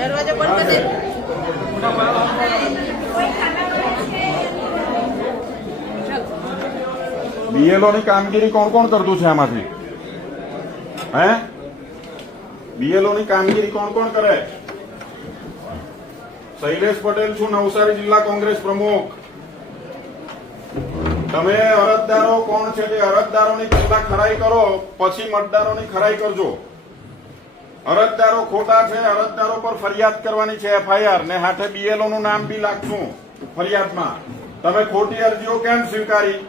दरवाजा बंद कर दे। बीएलओ ની કામગીરી કોણ કોણ કરતું છે આમાંથી? હે, બીએલઓ ની કામગીરી કોણ કોણ કરે? શૈલેષ પટેલ છું, નવસારી જિલ્લા કોંગ્રેસ પ્રમુખ. તમે અરજદારો કોણ છે તે અરજદારોની પહેલા ખરાઈ કરો, પછી મતદારોની ખરાઈ કરજો. અરજદારો ખોટા છે, અરજદારો પર ફરિયાદ કરવાની છે, એફઆઈઆર, ને હાથે બીએલઓ નું નામ બી લાગશું ફરિયાદમાં. તમે ખોટી અરજીઓ કેમ સ્વીકારી?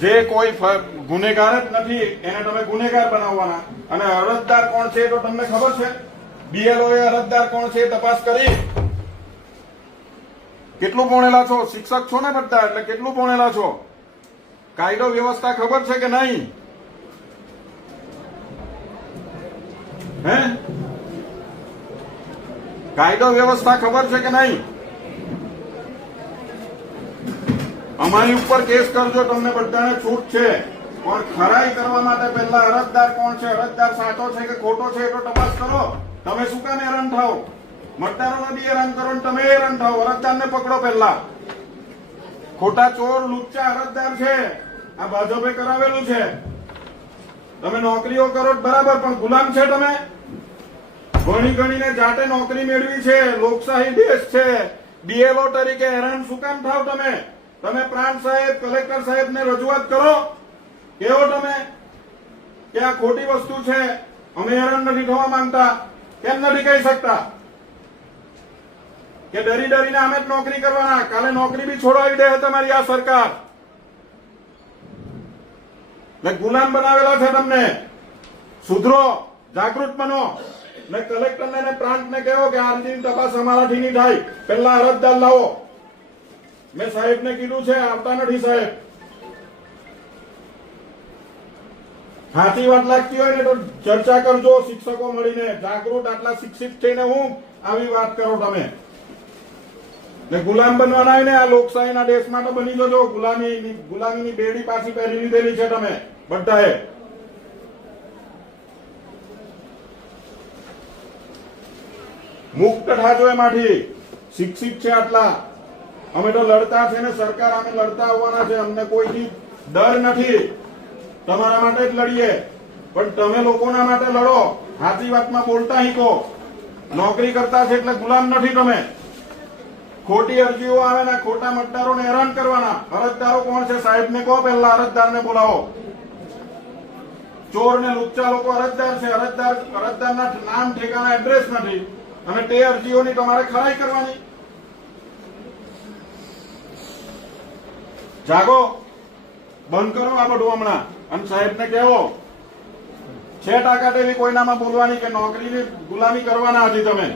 જે કોઈ ગુનેગાર જ નથી એને તમે ગુનેગાર બનાવવાના. અને અરજદાર કોણ છે તો તમને ખબર છે? બીએલઓ એ અરજદાર કોણ છે તપાસ કરી? કેટલું ભણેલા છો? શિક્ષક છો ને બધા, એટલે કેટલું ભણેલા છો? કાયદો વ્યવસ્થા ખબર છે કે નહીં? હે, કાયદો વ્યવસ્થા ખબર છે કે નહીં? અમારી ઉપર કેસ કરજો, તમને બધાને છૂટ છે. પણ ખરાઈ કરવા માટે પહેલા અરજદાર કોણ છે, અરજદાર સાચો છે કે ખોટો છે તો તપાસ કરો. તમે શું કામ હેરાન થાવ? મતદારોને બી હેરાન કરો ને તમે હેરાન થાવ. અરજદારને પકડો પહેલા. ખોટા ચોર લુચ્ચા અરજદાર છે, આ ભાજપે કરાવેલું છે. તમે નોકરીઓ કરો બરાબર, પણ ગુલામ છે તમે. ભણી ગણીને જાતે નોકરી મેળવી છે, લોકશાહી દેશ છે. બીએલઓ તરીકે હેરાન શું કામ થાવ તમે? તમે પ્રાંત સાહેબ, કલેક્ટર સાહેબ ને રજૂઆત કરો. કેવો તમે કે આ ખોટી વસ્તુ છે, અમે હેરાન નથી થવા માંગતા. કેમ નથી કહી શકતા કે ડરી ડરીને અમે જ નોકરી કરવાના? કાલે નોકરી બી છોડાવી દે તમારી આ સરકાર. ગુલામ બનાવેલા છે તમને. સુધરો, જાગૃત બનો. ને કલેક્ટરને ને પ્રાંતને કહો કે આ રીતની તપાસ અમારાથી નહીં થાય, પહેલા અરજદાર લાવો. મેં સાહેબને કીધું છે, આવતા નથી સાહેબ. સાચી વાત લાગતી હોય ને તો ચર્ચા કરજો શિક્ષકો મળીને. જાગૃત આટલા શિક્ષિત થઈને હું આવી વાત કરો તમે? ને ગુલામ બનવાના હોય ને આ લોકશાહીના દેશમાં તો બની જજો. ગુલામીની બેડી પાછી પહેરી લીધેલી છે તમે બધાએ. મુક્ત થાજો એમાંથી. શિક્ષિત છે આટલા. અમે તો લડતા છે ને સરકાર અમે લડતા આવવાના છે. અમને કોઈથી ડર નથી. તમારા માટે જ લડીએ, પણ તમે લોકોના માટે લડો. સાચી વાતમાં બોલતા શીખો. નોકરી કરતા છે એટલે ગુલામ નથી તમે. ખોટી અરજીઓ આવે ને ખોટા મતદારોને હેરાન કરવાના. અરજદારો કોણ છે સાહેબને કહો, પહેલા અરજદારને બોલાવો. ચોર ને લુચ્ચા લોકો અરજદાર છે. અરજદારના નામ ઠેકાણા એડ્રેસ નથી, અને તે અરજીઓની તમારે ખરાઈ કરવાની. જાગો, બંધ કરો આ બધું હમણાં. અને સાહેબને કહેવો છે તાકાત એવી કોઈનામાં બોલવાની કે નોકરીની ગુલામી કરવાના હતી તમે.